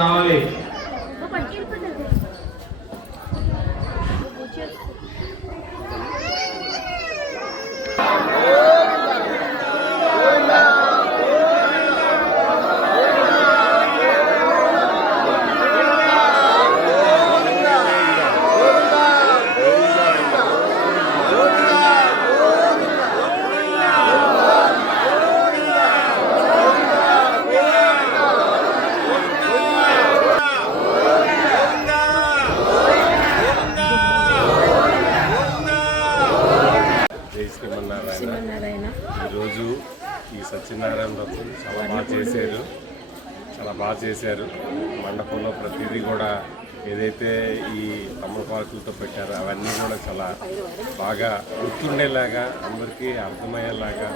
రావాలి. ఈరోజు ఈ సత్యనారాయణ వ్రతం చాలా బాగా చేశారు. మండపంలో ప్రతిదీ కూడా ఏదైతే ఈ తమలపాకులతో పెట్టారో అవన్నీ కూడా చాలా బాగా గుర్తుండేలాగా అందరికీ అర్థమయ్యేలాగా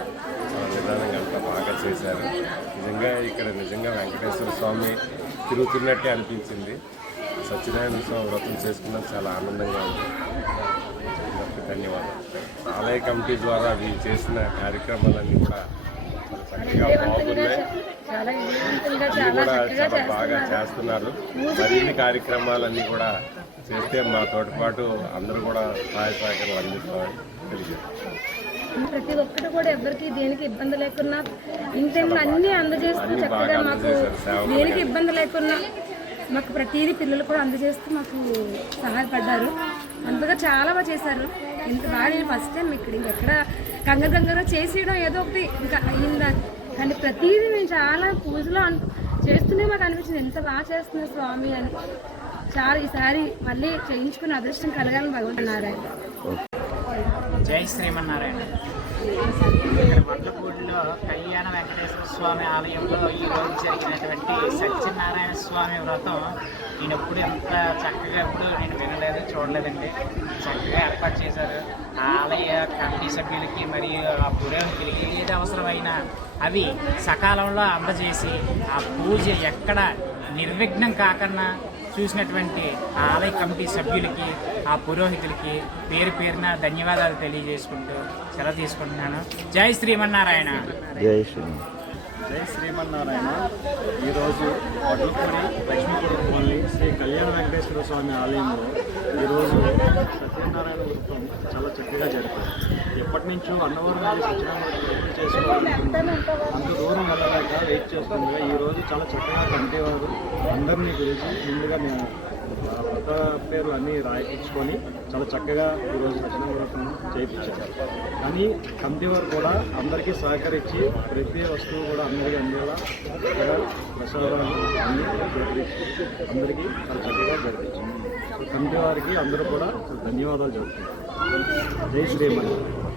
చాలా నిదానంగా అంతా బాగా చేశారు. నిజంగా వెంకటేశ్వర స్వామి తిరుగుతున్నట్టే అనిపించింది. సత్యనారాయణ స్వామి వ్రతం చేసుకున్నది చాలా ఆనందంగా ఉంది. ధన్యవాదాలు. ఆలయ కమిటీ ద్వారా వీళ్ళు చేసిన కార్యక్రమాలన్నీ కూడా చక్కగా బాగున్నాయి. చాలా బాగా చేస్తున్నారు. మరిన్ని కార్యక్రమాలన్నీ కూడా చేస్తే మా తోటిపాటు అందరూ కూడా సహాయ సహకారాలు అందిస్తామని తెలియజేస్తారు. ప్రతి ఒక్కటి కూడా ఎవరికి దేనికి ఇబ్బంది లేకున్నా ఇంటైంలో అన్ని అందజేస్తూ చక్కగా మాకు దేనికి ఇబ్బంది లేకున్నా మాకు ప్రతిదీ పిల్లలు కూడా అందజేస్తూ మాకు సహాయపడ్డారు. అందుగా చాలా బాగా చేశారు. ఇంత బాగా నేను ఫస్ట్ టైం ఎక్కడ కంగారు చేసేయడం ఏదో ఒకటి ఇంకా అయిందా కానీ ప్రతిదీ మేము చాలా పూజలో చేస్తూనే మాకు అనిపించింది ఎంత బాగా చేస్తున్నారు స్వామి అని. చాలా ఈసారి మళ్ళీ చేయించుకుని అదృష్టం కలగాలని భగవంతుడు. జై శ్రీమన్నారాయణ. వడ్లపూడిలో కళ్యాణ వెంకటేశ్వర స్వామి ఆలయంలో ఈరోజు జరిగినటువంటి సత్యనారాయణ స్వామి వ్రతం నేను ఎప్పుడు ఎంత చక్కగా నేను వినలేదు, చూడలేదండి. చక్కగా ఏర్పాటు చేశారు. ఆలయ కమిటీ సభ్యులకి మరియు ఆ పురోహితులకి ఏది అవసరమైనా అవి సకాలంలో అందజేసి ఆ పూజ ఎక్కడ నిర్విఘ్నం కాకుండా చూసినటువంటి ఆ ఆలయ కమిటీ సభ్యులకి ఆ పురోహితులకి పేరున ధన్యవాదాలు తెలియజేసుకుంటూ సెలవు తీసుకుంటున్నాను. జై శ్రీమన్నారాయణ. జై శ్రీమన్నారాయణ. ఈరోజు వడ్లపూడి లక్ష్మీపురం శ్రీ కళ్యాణ వెంకటేశ్వర స్వామి ఆలయంలో ఈరోజు సత్యనారాయణ వ్రతం చాలా చక్కగా జరిపారు. ఎప్పటి నుంచో అన్నవరం నుండి సత్యనారాయణ చేసుకోవాలనుకుంటున్నాను. అంత దూరం వెళ్ళలేక వెయిట్ చేస్తుండగా ఈరోజు చాలా చక్కగా కమిటీ వారు అందరినీ గురించి ముందుగా మేము కొత్త పేర్లు అన్నీ రాయించుకొని చాలా చక్కగా ఈరోజు సత్యనారాయణ వ్రతం చేయించారు. కానీ కమిటీ వారు కూడా అందరికీ సహకరించి ప్రతి వస్తువు కూడా అందరికీ అందేలా చక్కగా ప్రసాదాలు అన్నీ సేకరించి అందరికీ చాలా చక్కగా జరిపించారు. కమిటీ వారికి అందరూ కూడా ధన్యవాదాలు చెబుతున్నారు. జై శ్రీమన్నారాయణ.